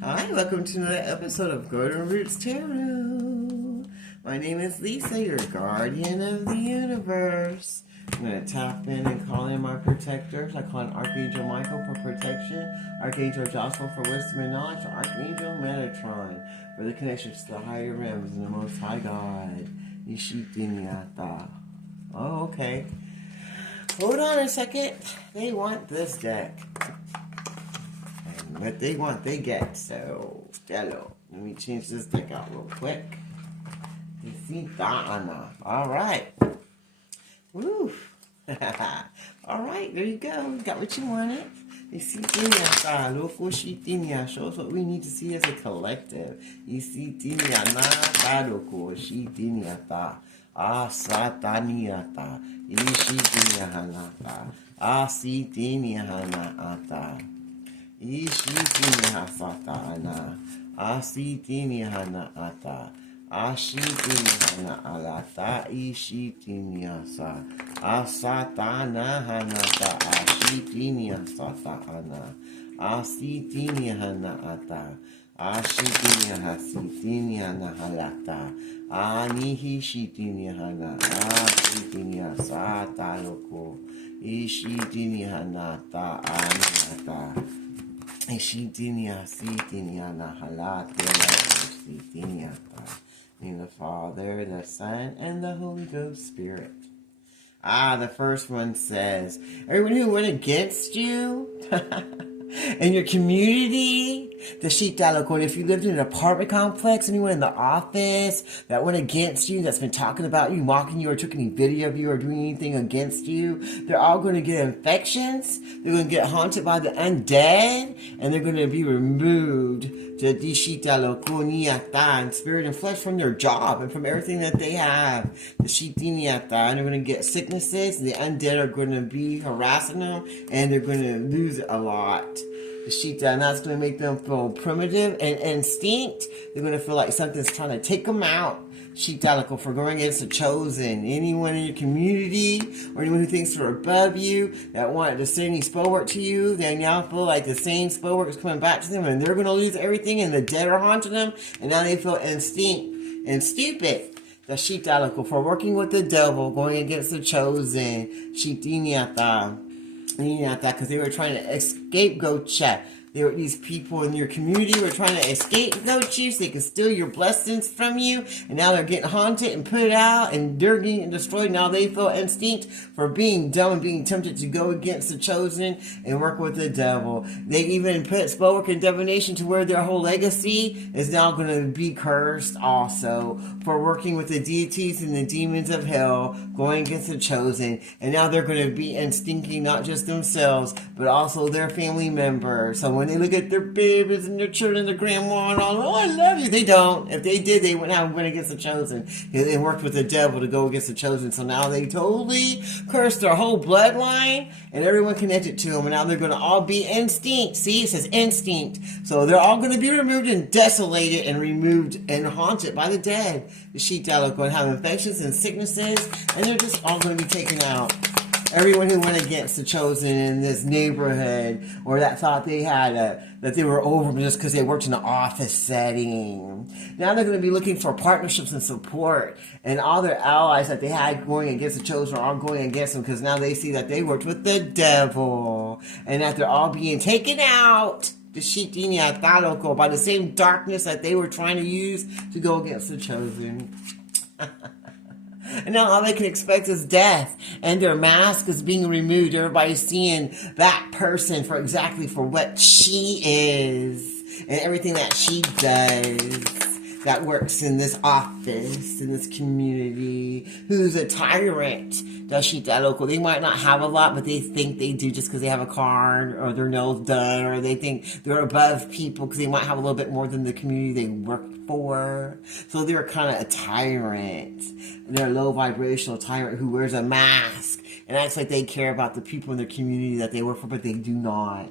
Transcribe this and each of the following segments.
Hi, welcome to another episode of Golden Roots Tarot. My name is Lisa, your guardian of the universe. I'm going to tap in and call in my protectors. I call in Archangel Michael for protection, Archangel Joshua for wisdom and knowledge, and Archangel Metatron for the connections to the higher realms and the Most High God. Ishitiniata. Oh, okay. Hold on a second. They want this deck. What they want, they get. So, hello. Let me change this deck out real quick. Alright. Woo. Alright, there you go. You got what you wanted. Show us what we need to see as a collective. Ishitini hasatana, asitini hana ata, ashitini hana alata, ishitini asa, asatana hanata, ashitini asatana, asitini hana ata, ashitini hasitini hana halata, anihi shitini hana, asitini asata loko, ishitini hanata, anata. In the Father, the Son, and the Holy Ghost Spirit. The first one says, everyone who went against you in your community, the Shittalokon, if you lived in an apartment complex, anyone in the office that went against you, that's been talking about you, mocking you, or took any video of you, or doing anything against you, they're all going to get infections, they're going to get haunted by the undead, and they're going to be removed to the Shittalokoniata in spirit and flesh from their job and from everything that they have. The Shitiniata, and they're going to get sicknesses, and the undead are going to be harassing them, and they're going to lose a lot. The Shita, and that's going to make them feel primitive and instinct. They're going to feel like something's trying to take them out. Shittaloko, for going against the chosen. Anyone in your community or anyone who thinks they're above you that wanted to say any spell work to you, they now feel like the same spell work is coming back to them and they're going to lose everything and the dead are haunting them and now they feel instinct and stupid. The Shittaloko, for working with the devil, going against the chosen. Shitiniata. Because they were trying to scapegoat you. These people in your community were trying to scapegoat you so they could steal your blessings from you. And now they're getting haunted and put out and they're getting destroyed. Now they feel instinct for being dumb and being tempted to go against the chosen and work with the devil. They even put spell work and divination to where their whole legacy is now going to be cursed also for working with the deities and the demons of hell, going against the chosen. And now they're going to be instinking not just themselves, but also their family members. So when they look at their babies and their children, their grandma and all, oh, I love you. They don't. If they did, they wouldn't have went against the chosen. They worked with the devil to go against the chosen. So now they totally cursed their whole bloodline and everyone connected to them. And now they're going to all be instinct. See, it says instinct. So they're all going to be removed and desolated and removed and haunted by the dead. The Shittaloko, going to have infections and sicknesses, and they're just all going to be taken out. Everyone who went against the chosen in this neighborhood, or that thought they had that they were over just because they worked in an office setting. Now they're going to be looking for partnerships and support, and all their allies that they had going against the chosen are all going against them because now they see that they worked with the devil, and that they're all being taken out. The Shitinia Thaloko by the same darkness that they were trying to use to go against the chosen. And now all they can expect is death. And their mask is being removed. Everybody's seeing that person for exactly for what she is. And everything that she does. That works in this office, in this community. Who's a tyrant. They might not have a lot, but they think they do just because they have a car or their nails done. Or they think they're above people because they might have a little bit more than the community they work for. So they're kind of a tyrant. They're a low vibrational tyrant who wears a mask and acts like they care about the people in their community that they work for, but they do not.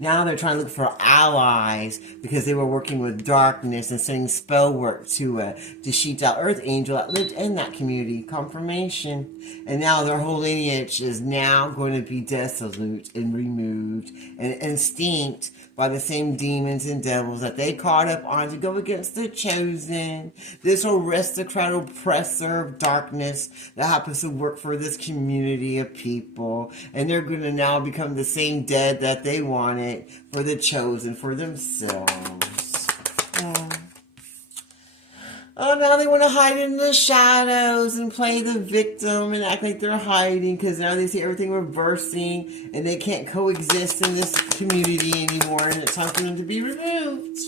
Now they're trying to look for allies because they were working with darkness and sending spell work to the Shita Earth Angel that lived in that community. Confirmation. And now their whole lineage is now going to be desolate and removed. And instinct by the same demons and devils that they caught up on to go against the chosen. This aristocrat oppressor of darkness that happens to work for this community of people. And they're going to now become the same dead that they wanted for the chosen, for themselves. Oh, now they want to hide in the shadows and play the victim and act like they're hiding because now they see everything reversing and they can't coexist in this community anymore and it's time for them to be removed.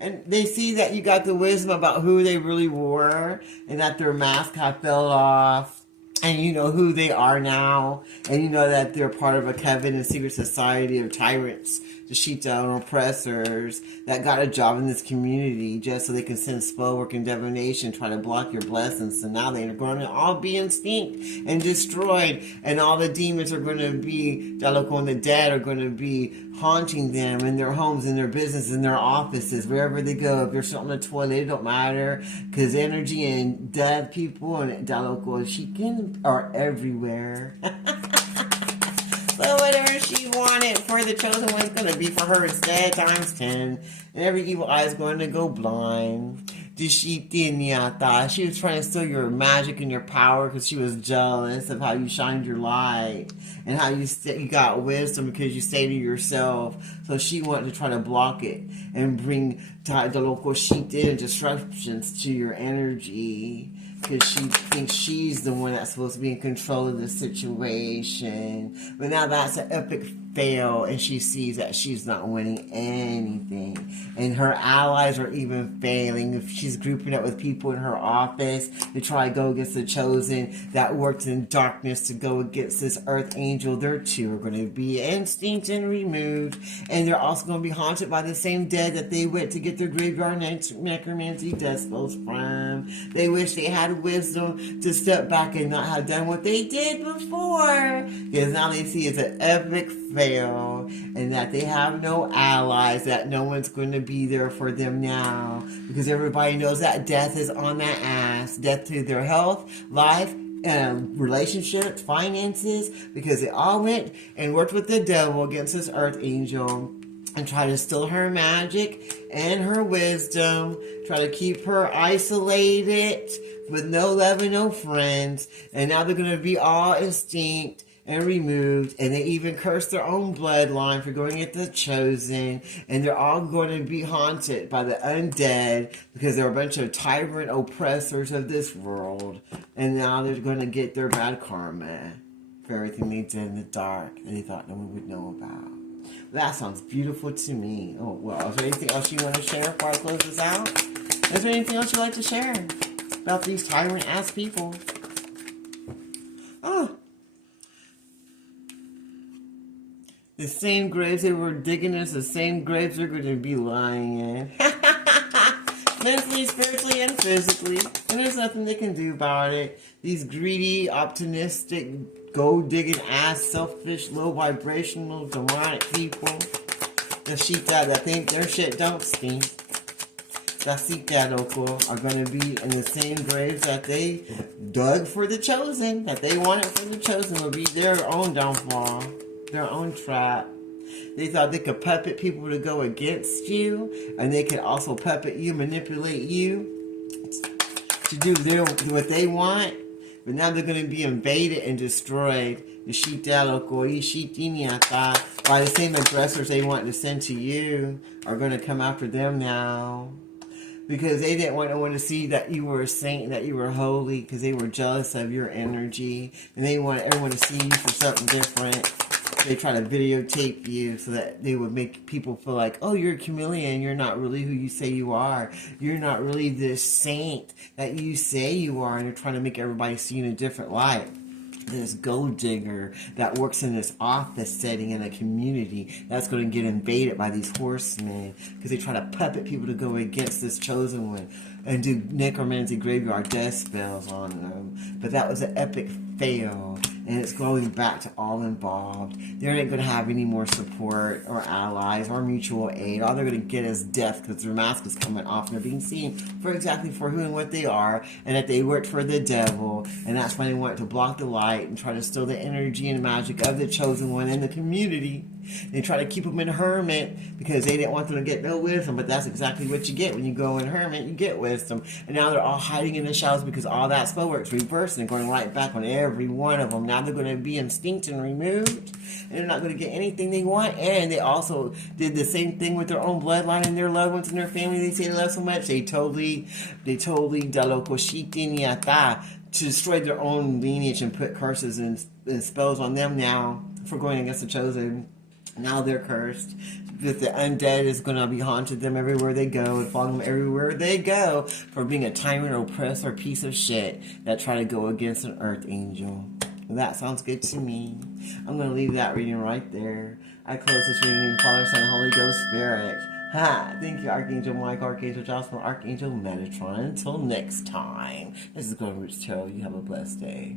And they see that you got the wisdom about who they really were and that their mask had fell off. And you know who they are now. And you know that they're part of a coven and secret society of tyrants, the sheepdog oppressors that got a job in this community just so they can send spell work and divination, try to block your blessings. So now they're going to all be extinct and destroyed. And all the demons are going to be, the dead are going to be haunting them in their homes, in their business, in their offices, wherever they go. If they're sitting on the toilet, it don't matter. Because energy and dead people and Shikin are everywhere. So whatever she wanted for the chosen one is going to be for her instead times 10. And every evil eye is going to go blind. She was trying to steal your magic and your power because she was jealous of how you shined your light and how you got wisdom because you stayed to yourself. So she wanted to try to block it and bring the local sheep in disruptions to your energy because she thinks she's the one that's supposed to be in control of the situation. But now that's an epic fail and she sees that she's not winning anything and her allies are even failing. If she's grouping up with people in her office to try to go against the chosen that works in darkness to go against this earth angel, their two are going to be extinct and removed, and they're also going to be haunted by the same dead that they went to get their graveyard necromancy death spells from. They wish they had wisdom to step back and not have done what they did before, because now they see it's an epic fail and that they have no allies, that no one's going to be there for them now because everybody knows that death is on that ass. Death to their health, life, relationships, finances, because they all went and worked with the devil against this earth angel and try to steal her magic and her wisdom, try to keep her isolated with no love and no friends, and now they're going to be all extinct and removed, and they even curse their own bloodline for going at the chosen, and they're all going to be haunted by the undead because they're a bunch of tyrant oppressors of this world, and now they're going to get their bad karma for everything they did in the dark and they thought no one would know about. That sounds beautiful to me. Oh, well, is there anything else you want to share before I close this out? Is there anything else you'd like to share about these tyrant-ass people? Oh. The same graves they were digging is the same graves they're going to be lying in. Mentally, spiritually, and physically. And there's nothing they can do about it. These greedy, optimistic, gold-digging ass, selfish, low-vibrational, demonic people. The sheep that think their shit don't stink. The Sikadoko are going to be in the same graves that they dug for the chosen, that they wanted for the chosen, will be their own downfall, their own trap. They thought they could puppet people to go against you, and they could also puppet you, manipulate you to do what they want. But now they're going to be invaded and destroyed. The by the same aggressors they want to send to you are going to come after them now. Because they didn't want anyone to see that you were a saint, that you were holy, because they were jealous of your energy. And they wanted everyone to see you for something different. They try to videotape you so that they would make people feel like, oh, you're a chameleon. You're not really who you say you are. You're not really this saint that you say you are. And they're trying to make everybody see you in a different light. This gold digger that works in this office setting in a community that's going to get invaded by these horsemen because they try to puppet people to go against this chosen one and do necromancy graveyard death spells on them. But that was an epic fail, and it's going back to all involved. They ain't going to have any more support or allies or mutual aid. All they're going to get is death because their mask is coming off and they're being seen for exactly for who and what they are, and that they worked for the devil, and that's why they wanted to block the light and try to steal the energy and magic of the chosen one in the community. They try to keep them in hermit because they didn't want them to get no wisdom, but that's exactly what you get when you go in hermit. You get wisdom. And now they're all hiding in the shadows because all that spell works reversed and going right back on every one of them. Now they're going to be extinct and removed, and they're not going to get anything they want. And they also did the same thing with their own bloodline and their loved ones and their family they say they love so much. They totally to destroy their own lineage and put curses and spells on them now for going against the chosen. Now they're cursed. That the undead is going to be haunted them everywhere they go and follow them everywhere they go for being a tyrant, oppressor, piece of shit that try to go against an earth angel. That sounds good to me. I'm going to leave that reading right there. I close this reading in the Father, Son, and Holy Ghost Spirit. Ha! Thank you, Archangel Michael, Archangel Jocelyn, Archangel Metatron. Until next time, this is Golden Roots Tarot. You have a blessed day.